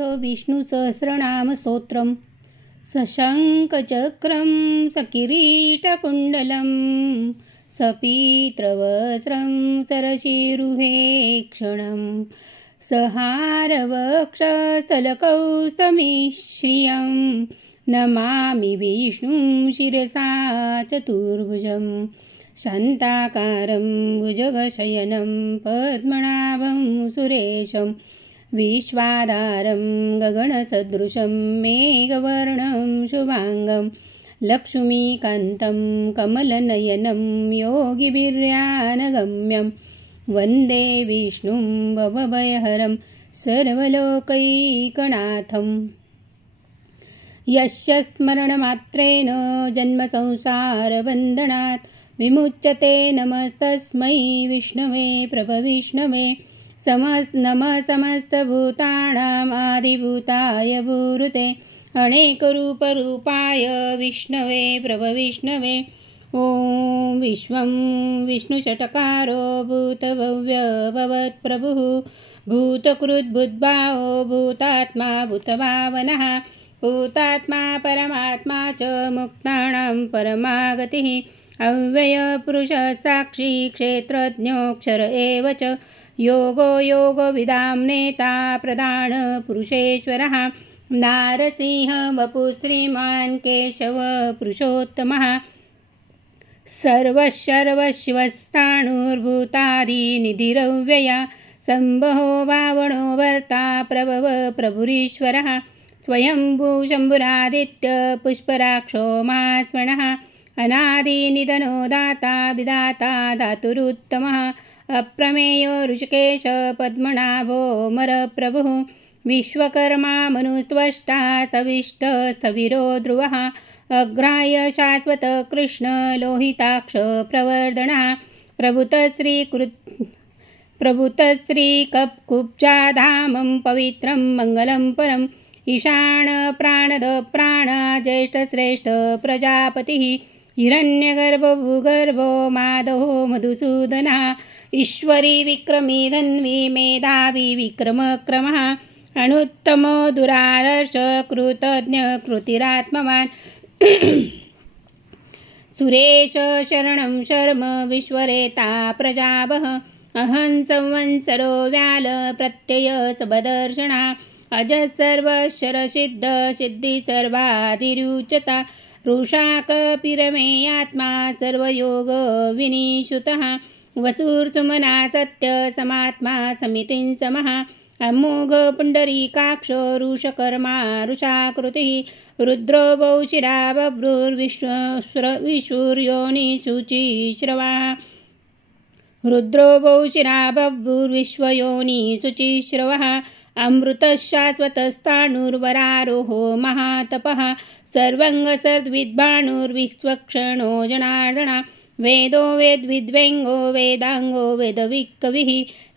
अथ विष्णुसहस्रनामस्तोत्रं सशङ्खचक्रं सकिरीटकुण्डलं सपीत्रवस्त्रं सरशिरुहेक्षणं सहारवक्षस्थलकौस्तमिश्रियं नमामि विष्णुं शिरसा चतुर्भुजं शान्ताकारं भुजगशयनं पद्मनाभं सुरेशं विश्वाधारं गगनसदृशं मेघवर्णं शुभांगं लक्ष्मीकान्तं कमलनयनं योगिभिर्यानगम्यं वन्दे विष्णुं भवभयहरं सर्वलोकैकनाथम् यस्य स्मरणमात्रेण जन्मसंसारबन्धनात् विमुच्यते नमस्तस्मै विष्णवे प्रभविष्णवे नमः समस्तभूतानामादिभूताय भूरुते अनेकरूपरूपाय विष्णवे प्रभविष्णवे ॐ विश्वं विष्णुषट्कारो भूतभव्य भवत्प्रभुः भूतकृद्भुद्भावो भूतात्मा भूतभावनः भूतात्मा परमात्मा च मुक्तानां परमागतिः अव्ययपुरुषः साक्षी क्षेत्रज्ञोऽक्षर एव च योगो योगविदां नेता प्रधानपुरुषेश्वरः नारसिंह वपुः श्रीमान् केशव पुरुषोत्तमः सर्वशर्वशिवस्थाणुर्भूतादिनिधिरव्यया सम्भो भावनो वर्ता प्रभव प्रभुरीश्वरः स्वयंभू शम्भुरादित्य पुष्पराक्षो महास्वनः अनादिनिधनो दाता विधाता धातुरुत्तमः अप्रमेयो ऋषिकेश पद्मनाभो मरप्रभुः विश्वकर्मा मनुस्त्वष्टा स्थविरो ध्रुवः अग्राह्य शाश्वत कृष्ण लोहिताक्ष प्रवर्धनः प्रभुतश्रीककुब्जाधामं पवित्रं मङ्गलं परम् ईशान प्राणद प्राण ज्येष्ठश्रेष्ठ प्रजापतिः हिरण्यगर्भो भूगर्भो माधवो मधुसूदनः ईश्वरी विक्रमी धन्वी मेधावी विक्रमक्रमः अनुत्तमो दुरादर्श कृतज्ञ कृतिरात्मवान् सुरेश शरणं शर्म विश्वरेता प्रजावः अहं संवत्सरो व्याल प्रत्यय सबदर्शना अज सर्वशरसिद्ध सिद्धि सर्वाधिरुच्यता रुषाकपिरमेयात्मा सर्वयोग विनिषुतः वसुर्सुमना सत्य समात्मा समितिं समः अमोघ पुण्डरीकाक्षो रुषकर्मा रुषाकृतिः रुद्रो बहुशिरा बभ्रुर्विश्वयोनिशुचिश्रवा रुद्रो बहुशिरा बभ्रुर्विश्वयोनिशुचिश्रवः अमृतशाश्वतस्थाणुर्वरारोहो महातपः सर्वङ्गसद्विद्भाणुर्विश्वक्षणो जनार्दना वेदो वेद्विद्वेङ्गो वेदाङ्गो वेदविकविः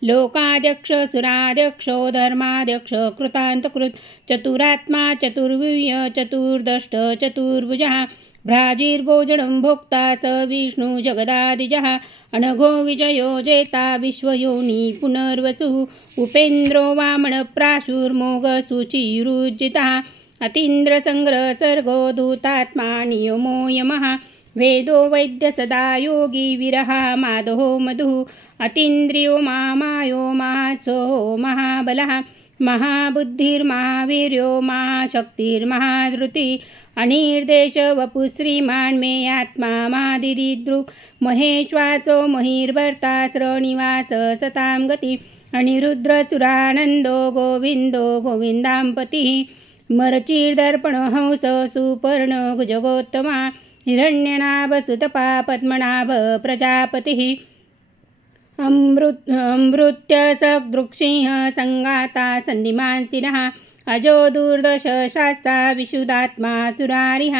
लोकाध्यक्ष सुराध्यक्षो धर्माध्यक्ष कृतान्तकृत् चतुरात्मा चतुर्व्यूय चतुर्दष्ट चतुर्भुजः भ्राजिर्भोजनं भोक्ता स विष्णु जगदादिजः अनघो विजयो जेता विश्वयोनि पुनर्वसुः उपेन्द्रो वामनप्राशुर्मोघशुचिरुज्जितः अतीन्द्रसङ्ग्रह सर्गो धूतात्मा नियमो यमः वेदो वैद्य सदा योगी विरह माधवो मधुः अतीन्द्रियो महामायो महासोहो महाबलः महाबुद्धिर्महावीर्यो महाशक्तिर्महाधृतिः अनिर्देश वपुः श्रीमान् मे आत्मा महादिदृक् महेश्वासो महिर्भर्ता श्रनिवास सतां गतिः अनिरुद्रसुरानन्दो गोविन्दो गोविन्दाम्पतिः मरचिर्दर्पणहंस सुपर्ण जगोत्तमा हिरण्यनाभ सुतपा पद्मनाभ प्रजापतिः अमृत्य सदृक्सिंह संगाता सन्धिमांसिनः अजो दुर्दश शास्ता विशुद्धात्मा सुरारिः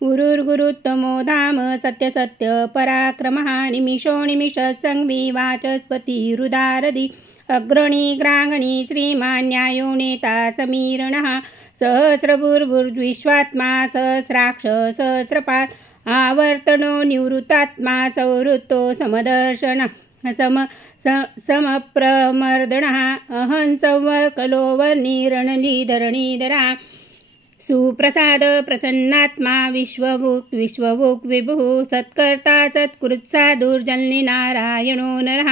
गुरुर्गुरुत्तमो धाम सत्यसत्य पराक्रमः निमिषो निमिष संवी वाचस्पतिरुदारदि अग्रणी ग्रांगणी श्रीमान् न्यायो नेता समीरणः सहस्रभुर्भुर्विश्वात्मा सहस्राक्ष सहस्रपात् आवर्तनो निवृत्तात्मा संवृत्तो समदर्शनः समप्रमर्दनः अहंसंवर्कलो वर्णिरणलीधरणीधरः सुप्रसाद प्रसन्नात्मा विश्वभुक् विभुः सत्कर्ता सत्कृत्साधुर्जन्यनारायणो नरः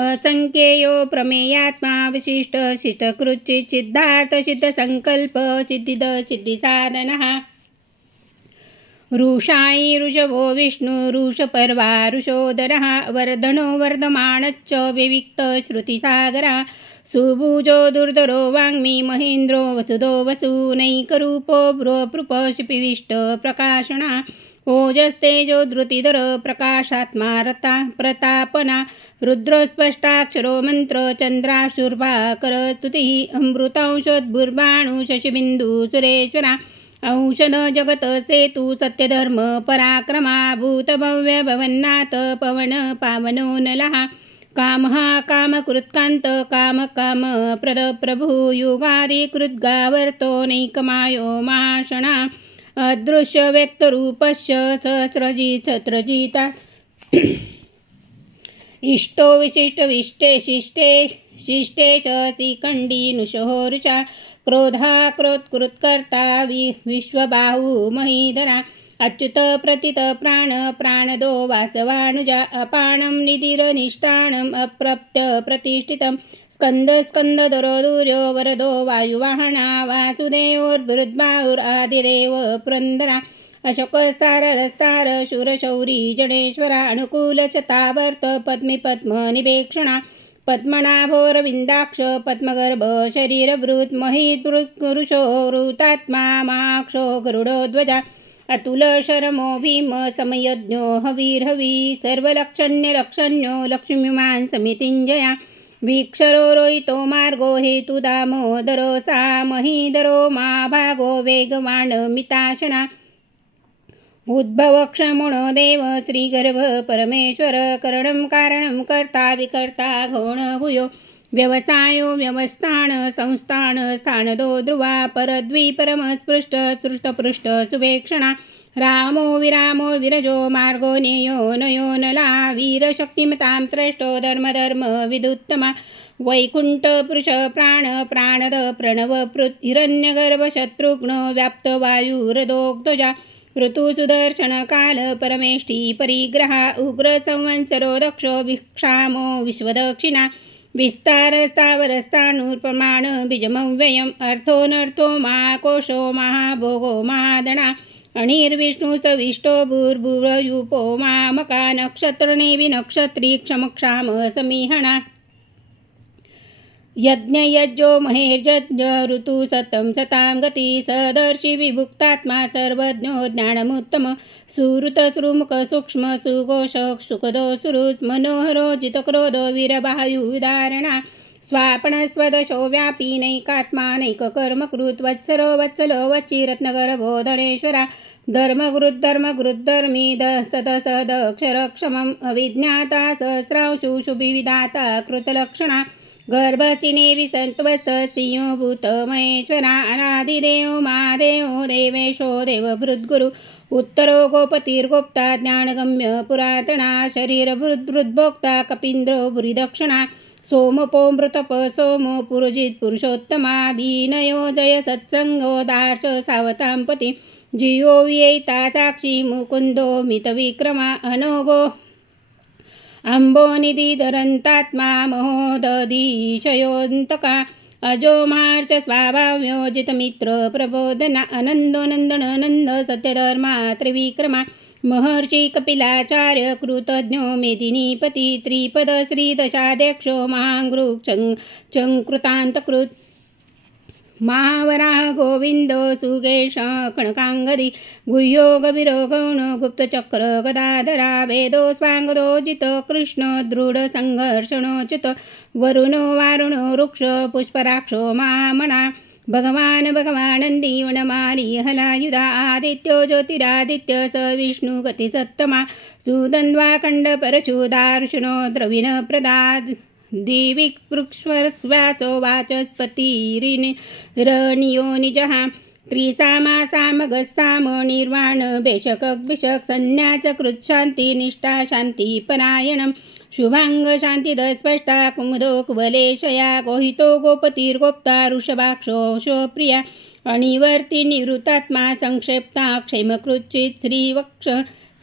असंख्येयो प्रमेयात्मा विशिष्ट शिष्टकृच्चित् सिद्धार्थ सिद्धसंकल्प सिद्धिद सिद्धिसाधनः रुषायि ऋषभो विष्णु ऋषपर्वा ऋषोदरः वर्धनो वर्धमानश्च विविक्त श्रुतिसागरः सुभुजो दुर्धरो वाङ्मी महेन्द्रो वसुदो वसुनैकरूपो भ्रुपशिपिविष्ट प्रकाशना ओजस्तेजो धृतिधर प्रकाशात्मा रता प्रतापना रुद्रस्पष्टाक्षरो मंत्र चंद्राशुर्भाकर स्तुतिः अमृतांशोद्भुर्बाणु शशिबिंदु सुरेश्वरा औषध जगत सेतु सत्यधर्म पराक्रमा भूतभव्य भवन्नाथ पवन पावनो नलः कामः कामकृत्कान्त काम प्रद प्रभु युगादिकृद्गावर्तो नैकमायो माषणा अदृश्य व्यक्तरूपस्य सत्रजिता इष्टो विशिष्ट विष्टे शिष्टे च शिखण्डीनुषो ऋचा क्रोधा क्रोत्कृत्कर्ता विश्वबाहु महीधरा अच्युत प्रतित प्राणदो वासवानुजा अपाणं निधिरनिष्ठाणम् अप्रप्त प्रतिष्ठितं स्कन्दधरो दूर्यो वरदो वायुवाहना वासुदेवोर्बृहद्बाहुरादिरेव पुरन्दरा अशोकस्ताररस्तार शूरशौरी जनेश्वरा अनुकूलचतावर्त पद्मनिपेक्षणा पद्मनाभोरविन्दाक्ष पद्मगर्भ शरीरभृत् महितृषो वृतात्मा माक्षो गरुडोध्वजा अतुल शरमो भीम समयज्ञो हवीर्हवी सर्वलक्षण्यलक्षण्यो लक्ष्मीमान् समितिञ्जया वीक्षरो रोहितो मार्गो हेतु दामोदरो सा महीधरो महाभागो वेगवान् मिताशना उद्भवक्षमुणो देव श्रीगर्भ परमेश्वर करणं कारणं कर्ता विकर्ता गौणगुयो व्यवसायो व्यवस्थान संस्थान स्थानदो ध्रुवा परद्विपरमस्पृष्ट पृष्ठपृष्ठ सुवेक्षणा रामो विरामो विरजो मार्गो नेयो नयो नला वीरशक्तिमतां श्रेष्ठो धर्म विदुत्तमा वैकुंठ पुरुष प्राणद प्रणव पृथ् हिरण्यगर्भ शत्रुघ्न व्याप्त वायुरदोग्धजा ऋतु सुदर्शन काल परमेष्ठी परिग्रह उग्र संवत्सरो दक्षो भिक्षामो विश्वदक्षिणा विस्तार स्थावरस्थाणुप्रमाण बीजमव्ययम् अर्थोऽनर्थो महाकोशो महाभोगो महादणा अणिर्विष्णु सविष्टो भूर्भुवयुपो मामका नक्षत्रनेवि नक्षत्री क्षमक्षाम समीहणा यज्ञयज्ञो महेर्यज्ञ ऋतु सतं सतां गति सदर्शि विभुक्तात्मा सर्वज्ञो ज्ञानमुत्तम सुहृत सुमुख सूक्ष्म सुघोष सुखदो सुरुत् मनोहरो जितक्रोधो वीरबाहुधारणा स्वापनस्वदशो व्यापी नैकात्मा नैककर्मकृत् वत्सरो वत्सलो वच्ची रत्नगर्भो धनेश्वरा धर्मगुरुद्धर्मी सदक्षरक्षमम् अविज्ञाता सहस्रांशु शुभिविधाता कृतलक्षणा गर्भसिनेवि सत्वस्त सिंहो भूत महेश्वरा अनादिदेवो महादेवो देवेशो देवभृद्गुरु उत्तरो गोपतिर्गोप्ता ज्ञानगम्य पुरातना शरीरभृद्भोक्ता कपीन्द्रो भूरिदक्षिणा सोमपोमृतप सोमो पुरोजित् पुरुषोत्तमा भीनयो जय सत्संगो दार्श सावतां पति जियो वियेता साक्षी मुकुन्दो मितविक्रमा अनोगो अम्बोनिधिधरन्तात्मा महोदधीशयोऽन्तका अजो मार्च स्वाभाव्योजितमित्र प्रबोधना अनन्दो नन्दननन्द सत्यधर्मा त्रिविक्रमा महर्षि कपिलाचार्य कृतज्ञो मेदिनीपति त्रिपद श्रीदशाध्यक्षो महाङ्कृतान्तकृत् महावराह गोविंदो सुगेश कणकांगदी गुह्यो गभीरो गौण गुप्तचक्र गदाधरा वेदो स्वांगदोजित कृष्ण दृढ संघर्षणोचित वरुणो वारुणो वृक्ष पुष्पराक्षो महामणा भगवानंदी वनमाली हलायुधा आदित्यो ज्योतिरादित्य स विष्णु गतिसत्तमा सुदन्वाखण्ड परशुदार्शनो द्रविण प्रदाद दिविक्स्वरस्वासो वाचस्पतिरिनियो निजः त्रिसामासामगस्साम निर्वाण बेशक विशक संन्यास कृच्छान्ति निष्ठा शान्ति परायणं शुभांग शांतिद स्पष्टा कुमुदो कुबलेशया गोहितो गोपतिर्गोप्ता ऋषभाक्षो शोप्रिया अनिवर्ती निवृत्तात्मा संक्षेप्ता क्षेमकृच्चित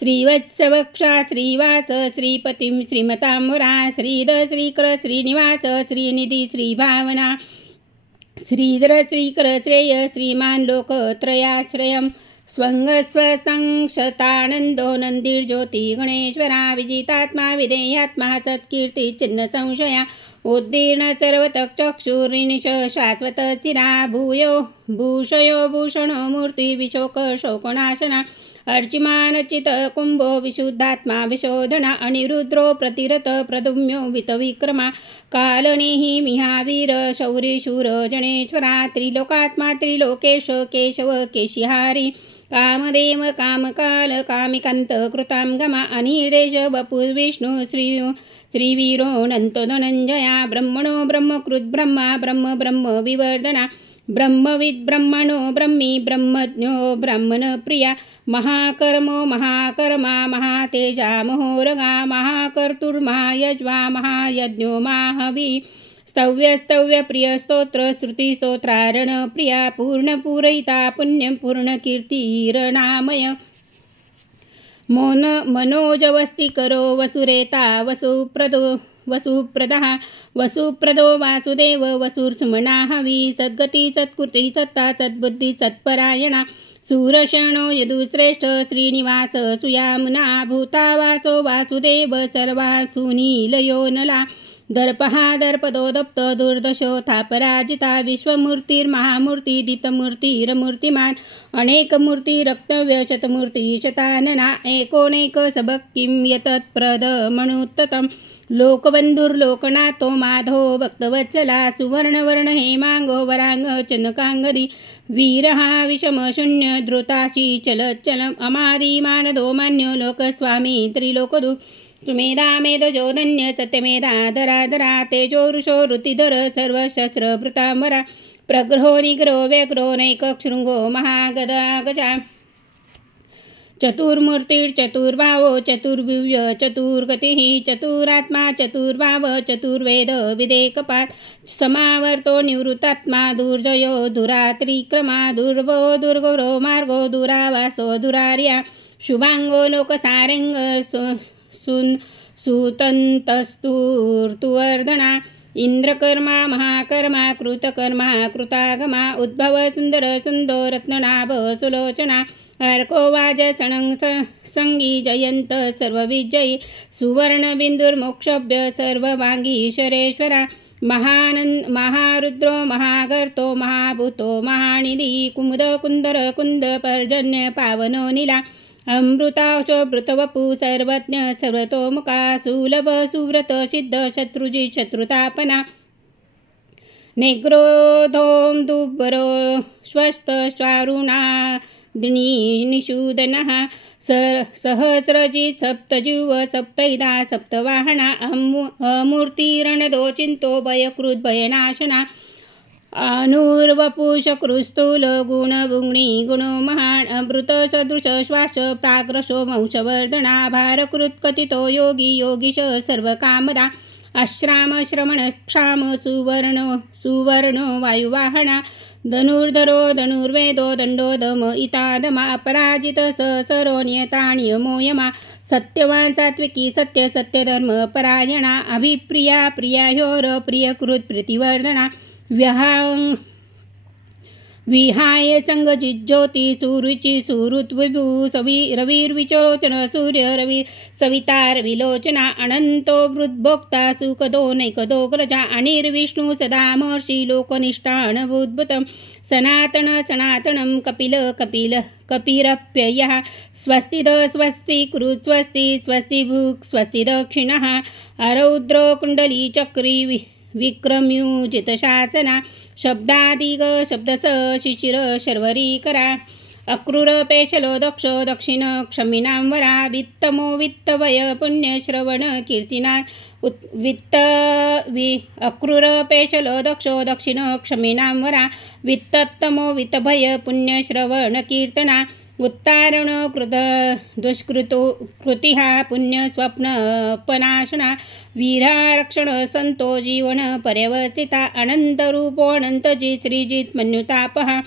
श्रीवत्सवक्षा श्रीवास श्रीपतिं श्रीमतांबरा श्रीद श्रीकर श्रीनिवास श्रीनिधी श्रीभावना श्रीधर श्रीकर श्रेय श्रीमान लोकत्रयाश्रयं स्वंगस्वसंशतानंदो नंदीर्ज्योती गणेश्वरा विजितात्मा विधेयात्मा सत्कीर्ती चिन्ह संशया उद्दीर्ण सर्वतक्षुरिनिश शाश्वत स्थिरा भूषयो भूषणो मूर्ती विशोक शोकनाशना अर्चिमानचित कुंभो विशुद्धात्मा विशोधना अनिरुद्रो प्रतिरत प्रदुम्यो वितविक्रमा कालनेहि मिहावीर शौरी शूर जनेश्वरा त्रिलोकात्मा त्रिलोकेश केशव केशिहारी कामदेव कामकाल कामिकांत कृतांगमा अनिर्देश वपुर्विष्णु श्रीवीरो नंतो धनंजया ब्रह्मणो ब्रह्मकृत ब्रह्मा ब्रह्म ब्रह्म विवर्धना ब्रह्मविद ब्रह्मणो ब्रह्मी ब्रह्मज्ञो ब्राह्मण प्रिया महाकर्मो महाकर्मा महातेजा महोरगा महाकर्तुर्महायज्वा महायज्ञो महावी स्तव्य प्रिय स्तोत्र स्तुती स्तोत्रारण प्रिया पूर्ण पूरयिता पुण्यं पूर्ण कीर्तिरनामय मनोजवस्ति करो वसुरेता वसुप्रदो वासुदेव वसुर्सुमना हवी सद्गती सत्कृती सत्ता सद्बुद्धी सत्परायणा सूरशणो यदुश्रेष्ठ श्रीनिवास सुयामुना भूतावासो वासुदेव सर्वासुनीलयो नला दर्पहा दर्पदो दप्त दुर्दशोथा पराजिता विश्वमूर्तिर्महामूर्ती दितमूर्तिरमूर्तिमान अनेकमूर्ती रक्तव्य शतमूर्ती शतानना एकोनेक सबक किं यतत्प्रद मनुत्तम लोकबंधुर्लोकनाथो माधो भक्तवत्सला सुवर्णवर्ण हेमांगो वरांग चनकांगदी वीरहा विषमशून्य धृताशी चलच्चलम अमादी मानदो मान्यो लोकस्वामी त्रिलोकदु सुमेधा मेधजोधन्य सत्यमेधा धराधरा तेजो ऋषो ऋतिधर सर्वशस्त्र भृतांबरा प्रग्रहो निग्रो व्यग्रो नैकशृंगो महागदा गजा चतुर्मूर्तिर्चतुर्भावो चतुर्व्यूह चतुर्गतिः चतुरात्मा चतुर्भाव चतुर्वेद विदेकपात समावर्तो निवृत्तात्मा दुर्जयो दुरात्रिक्रमा दुर्भो दुर्गरो मार्गो दुरावासो दुरार्या शुभांगो लोकसारंग सुतंतस्तुर्तुवर्धना इंद्रकर्मा महाकर्मा कृतकर्मा कृतागमा उद्भव सुंदर सुंदो रत्ननाभ सुलोचना अर्को वाज संगी जयंत सर्वविजयी सुवर्णबिंदुर्मोक्षभ्य सर्ववांगी ईश्वरेश्वरा महारुद्रो महागर्तो महाभूतो महानिधि कुमुद कुंदर कुंद पर्जन्य पावनो नीला अमृताश भृतवपु सर्वज्ञ सर्वतोमुखा सुलभ सुव्रत सिद्ध शत्रुजी शत्रुतापना नेग्रोधोम दुब्बरो स्वस्थ स्वारुणा निषूदनः सहस्रजित् सप्तजिह्व सप्तैधा सप्तवाहना अमूर्तिरणदो चिन्तो भयकृद् भयनाशना अनुर्वपुषकृस्थूल गुणगुणी गुणो महान् अमृत सदृश श्वास प्राग्रशो वंशवर्धना भारकृत् कथितो योगी योगीश सर्वकामदा अश्राम श्रवण क्षाम सुवर्णो वायुवाहना धनुर्धरो धनुर्वेदो दंडोदम इतादमा अपराजित सरो नियतानियमो यमा सत्यवान सात्विकी सत्य सत्यधर्म परायणा अभिप्रिया प्रियाह्योर प्रियकृत प्रीतिवर्धना विहाय संगजिज्योति सुरुचि सुरुत विभु रविर्विचोचन सूर्य रवि सवितार विलोचना अनंतो वृद्भोक्ता सुखदो नैकदो ग्रजा अनिर्विष्णु सदा महर्षि लोकनिष्ठानभूद्भुतं सनातनं कपिरप्ययः स्वस्तिद स्वस्ति कुरु स्वस्ति स्वस्ति भुक् स्वस्ति दक्षिणः अरौद्रो कुण्डली चक्री विक्रम्युजितशासना शब्दादिग शब्दस शिशिर शर्वरीकरा अक्रूर पेशलो दक्षो दक्षिण क्षमिनां वरा वित्तमो वित्तभय पुण्यश्रवण कीर्तिना अक्रूर पेशलो दक्षो दक्षिण क्षमिनां वरा वित्तत्तमो वित्तभय पुण्यश्रवण कीर्तना उत्तारण कृत दुष्कृतो कृतिहा पुण्यस्वप्नपनाशना वीरारक्षण संतो जीवन पर्यवस्थिता अनंतरूपो अनंतजित श्रीजित मन्युतापहा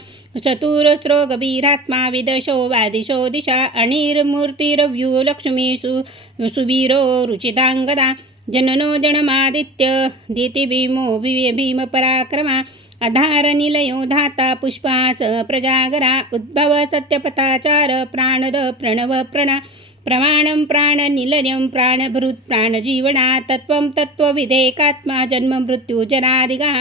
चतुरस्रो गभीरात्मा विदशो वादिशो दिशा अनिर्मूर्तिरव्यू लक्ष्मीषु सुवीरो रुचितांगदा जननो जनमादित्य दितिभीमो भीमपराक्रमा आधार निलयो धाता पुष्पास प्रजागरा उद्भव सत्यपथाचार प्राणद प्रणव प्रणा प्रमाणं प्राणनिलयं प्राणभृत् प्राणजीवना तत्त्वं तत्त्वविधेकात्मा जन्म मृत्यु जरादिगा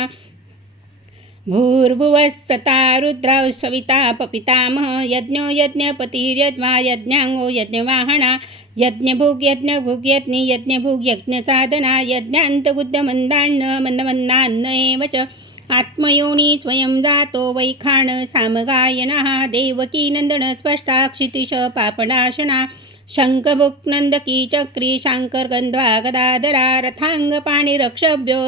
भूर्भुवः सता रुद्रः सविता पपितामह यज्ञो यज्ञपतिर्यज्ञा यज्ञांगो यज्ञवाहना यज्ञभुग् यज्ञभुग्यज्ञि यज्ञभुग् यज्ञसाधना यज्ञान्तगुद्यमन्दान्न मन्दमन्दान्न एव च आत्मयोनि स्वयं जातो वैखाण सामगायनः देवकी नन्दन स्पष्टा क्षितिश पापनाशना शङ्खभुक् नन्दकी चक्री शाङ्कर गन्ध्वा गदाधरा रथाङ्गपाणिरक्षभ्यो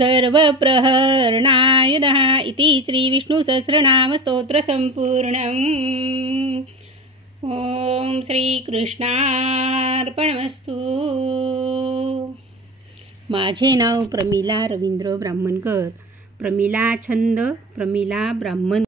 सर्वप्रहरणायुधः इति श्रीविष्णुसहस्रनामस्तोत्रसम्पूर्णम्। ॐ श्रीकृष्णार्पणमस्तु। माझे नाव प्रमिला रवींद्र ब्राह्मणकर. प्रमिला छंद प्रमिला ब्राह्मण.